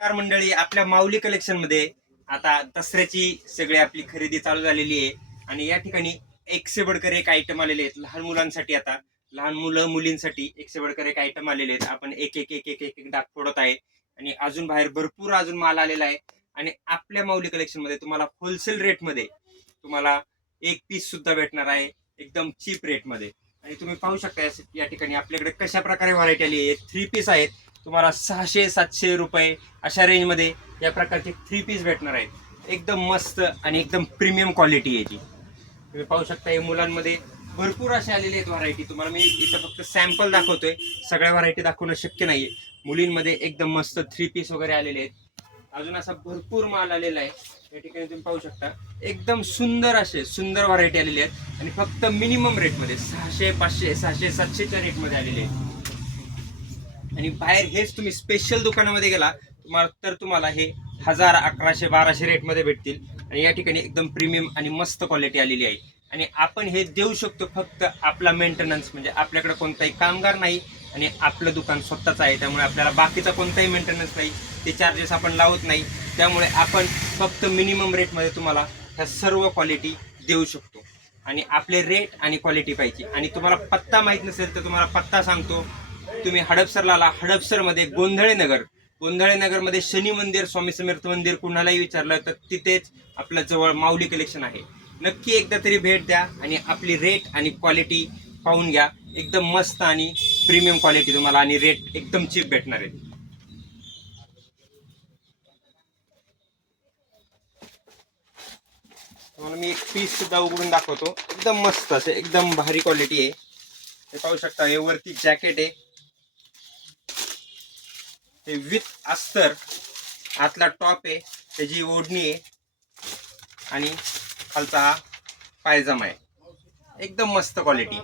नमस्कार मंडळी, आपल्या माऊली कलेक्शन मध्ये आता दसऱ्याची सगळी आपली खरेदी चालू झालेली आहे आणि या ठिकाणी एक से बडकर एक आयटम आलेले आहेत लहान मुलांसाठी. आता लहान मुलं मुलींसाठी एक से बडकर एक आयटम आलेले आहेत. आपण एक एक एक एक एक एक डाग फोडत आहे आणि अजून बाहेर भरपूर अजून माल आलेला आहे. आणि आपल्या माऊली कलेक्शन मध्ये तुम्हाला होलसेल रेट मध्ये तुम्हाला एक पीस सुद्धा भेटणार आहे एकदम चीप रेट मध्ये. आणि तुम्ही पाहू शकता या ठिकाणी आपल्याकडे कशा प्रकारे व्हरायटी आली आहे. 3 पीस आहेत, तुम्हाला 600-700 रुपये अशा रेंजमध्ये या प्रकारचे 3 पीस भेटणार आहेत. एकदम मस्त आणि एकदम प्रीमियम क्वालिटी आहे ती. तुम्ही पाहू शकता हे मुलांमध्ये भरपूर असे आलेले आहेत व्हरायटी. तुम्हाला मी इथं फक्त सॅम्पल दाखवतोय, सगळ्या व्हरायटी दाखवणं शक्य नाहीये. मुलींमध्ये एकदम मस्त 3 पीस वगैरे आलेले आहेत. अजून असा भरपूर माल आलेला आहे. या ठिकाणी तुम्ही पाहू शकता एकदम सुंदर व्हरायटी आलेली आहेत आणि फक्त मिनिमम रेटमध्ये 600, 500, 600, 700च्या रेटमध्ये आलेले आहेत. आणि बाहेर हेच तुम्ही स्पेशल दुकानामध्ये गेला तुम्हाला हे 1000, 1100, 1200 रेटमध्ये भेटतील. आणि या ठिकाणी एकदम प्रीमियम आणि मस्त क्वालिटी आलेली आहे. आणि आपण हे देऊ शकतो फक्त आपला मेंटेनन्स, म्हणजे आपल्याकडे कोणताही कामगार नाही आणि आपलं दुकान स्वतःच आहे, त्यामुळे आपल्याला बाकीचा कोणताही मेंटेनन्स नाही, ते चार्जेस आपण लावत नाही. त्यामुळे आपण फक्त मिनिमम रेटमध्ये तुम्हाला ह्या सर्व क्वालिटी देऊ शकतो. आणि आपले रेट आणि क्वालिटी पाहिजे. आणि तुम्हाला पत्ता माहीत नसेल तर तुम्हाला पत्ता सांगतो. तुम्ही हडपसरला आला, हडपसरमध्ये गोंधळे नगरमध्ये शनी मंदिर, स्वामी समर्थ मंदिर कुणालाही विचारलं तर तिथेच आपल्या जवळ माऊली कलेक्शन आहे. नक्की एकदा तरी भेट द्या आणि आपली रेट आणि क्वालिटी पाहून घ्या. एकदम मस्त आणि प्रीमियम क्वालिटी तुम्हाला आणि रेट एकदम चीप भेटणार आहे. तुम्हाला मी एक पीस सुद्धा उघडून दाखवतो. एकदम मस्त असे एकदम भारी क्वालिटी आहे. हे पाहू शकता, हे वरती जॅकेट आहे, हे विथ अस्तर, आतला टॉप आहे, त्याची ओढणी आहे आणि खालचा हा पायजामा आहे. एकदम मस्त क्वालिटी.